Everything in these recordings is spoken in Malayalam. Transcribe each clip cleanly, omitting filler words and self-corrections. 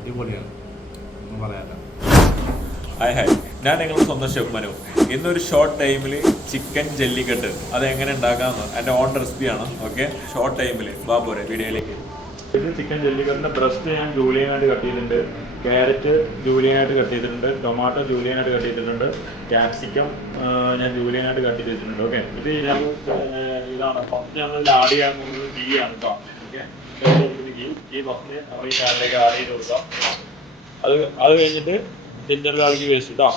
അടിപൊളിയാണ്, ഒന്നും പറയാല്ല. ഹായ് ഹായ്, ഞാൻ നിങ്ങളുടെ സ്വന്തം ഷെഫ് മനു. ഇന്നൊരു ഷോർട്ട് ടൈമിൽ ചിക്കൻ ജല്ലിക്കട്ട് അതെങ്ങനെ ഉണ്ടാക്കാമെന്ന് എൻ്റെ ഓൺ റെസിപ്പിയാണ്. ഓക്കെ, ഷോർട്ട് ടൈമിൽ വാ പോരെ വീഡിയോയിലേക്ക്. ഇത് ചിക്കൻ ജല്ലിക്കട്ടിൻ്റെ ബ്രസ്റ്റ് ഞാൻ ജൂലിയനായിട്ട് കട്ട് ചെയ്തിട്ടുണ്ട്, ക്യാരറ്റ് ജൂലിയനായിട്ട് കട്ട് ചെയ്തിട്ടുണ്ട്, ടൊമാറ്റോ ജൂലിയനായിട്ട് കട്ട് ചെയ്തിട്ടുണ്ട്, ക്യാപ്സിക്കം ഞാൻ ജൂലിയനായിട്ട് കട്ട് ചെയ്തിട്ടുണ്ട്. ഓക്കെ, ഇത് ഞാൻ ഇതാണ് ഫസ്റ്റ് ഞങ്ങൾ ആഡ് ചെയ്യാൻ പോകുന്നത് ഗീ ആണ് കേട്ടോ. ഓക്കെ, ഗീ ഫസ്റ്റ് നമ്മൾ ഈ പാനിലേക്ക് ആഡ് ചെയ്ത് കൊടുക്കാം. അത് കഴിഞ്ഞിട്ട് ജിഞ്ചർ ഗാർലിക് പേസ്റ്റ് കേട്ടോ.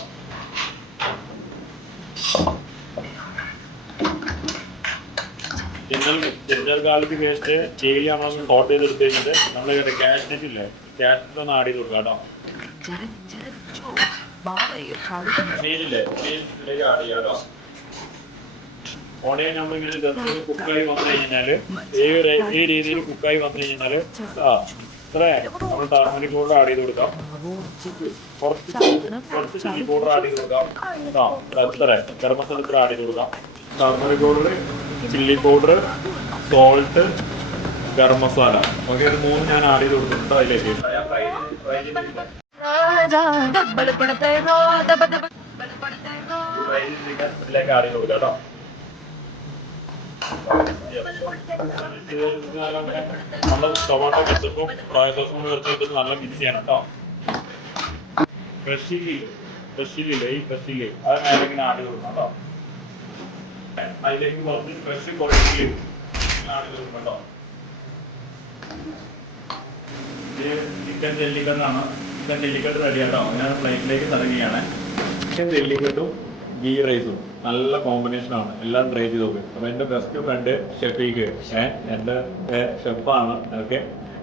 ജിഞ്ചർ ഗാർലിക് പേസ്റ്റ് ചേരി നമ്മളൊന്ന് സോട്ട് ചെയ്തെടുത്ത് കഴിഞ്ഞിട്ട് നമ്മൾ കാഷ്നറ്റ് ഇല്ലേ, കാഷ്നറ്റ് ഒന്ന് ആഡ് ചെയ്ത് കൊടുക്കാം കേട്ടോ. ഇതിലേക്ക് ആഡ് ചെയ്യാം കേട്ടോ. ഓണിയൻ നമ്മളിങ്ങനെ ജസ്റ്റ് കുക്കായി വന്നു കഴിഞ്ഞാൽ ഈ രീതിയിൽ കുക്കായി വന്നു കഴിഞ്ഞാൽ ഇത്ര നമ്മൾ ടർമറിക് പൗഡർ ആഡ് ചെയ്ത് കൊടുക്കാം. കുറച്ച് ചില്ലി പൗഡർ ആഡ് ചെയ്ത് കൊടുക്കാം. ഇത്ര ഗരം മസാല ഇത്ര ആഡ് ചെയ്ത് കൊടുക്കാം. Turmeric powder, chilli powder, salt, garam masala. Okay, ഇത് മൂന്ന് ഞാൻ ആഡ് ചെയ്ത് കൊടുത്തിട്ടുണ്ട് അതിലേക്ക്. ഇതിലേക്ക് ആഡ് ചെയ്ത് കൊടുക്കാം കേട്ടോ. നമ്മൾ ടൊമാറ്റോ കെച്ചപ്പും സോയ സോസും ചേർത്തിട്ട് നല്ല മിക്സ് ചെയ്യണം കേട്ടോ. ഫ്രഷ് ചില്ലി അത് നേരെ ഇങ്ങനെ ആഡ് ചെയ്ത് കൊടുക്കണം കേട്ടോ. അതിലേക്ക് കുറച്ച് ഫ്രഷ് കൊറിയൻഡർ ആഡ് ചെയ്ത് കൊടുക്കണം കേട്ടോ. ഇത് ചിക്കൻ ജല്ലിക്കട്ടാണ്. ചിക്കൻ ജല്ലിക്കട്ട് റെഡി കേട്ടോ. ഞാൻ പ്ലേറ്റിലേക്ക് തടയുകയാണ്. ചിക്കൻ ജല്ലിക്കട്ടും ഗീ റൈസും നല്ല കോമ്പിനേഷനാണ്. എല്ലാം ട്രൈ ചെയ്ത് നോക്കും. അപ്പോൾ എൻ്റെ ബെസ്റ്റ് ഫ്രണ്ട് ഷെഫീക്ക്, എൻ്റെ ഷെഫാണ്. ഓക്കെ,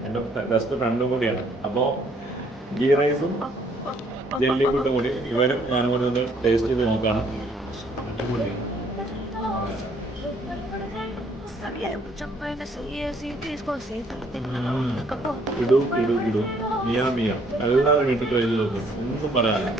എൻ്റെ ബെസ്റ്റ് ഫ്രണ്ടും കൂടിയാണ്. അപ്പോൾ ഗീ റൈസും ജല്ലിക്കട്ടും കൂടി ഞാനും കൂടി ഒന്ന് ടേസ്റ്റ് ചെയ്ത് നോക്കുകയാണ്. അടിപൊളിയാണ്. ഇടൂ മിയ എല്ലാവരും വീട്ടിൽ ട്രൈ ചെയ്ത് നോക്കും, ഒന്നും പറയാനില്ല.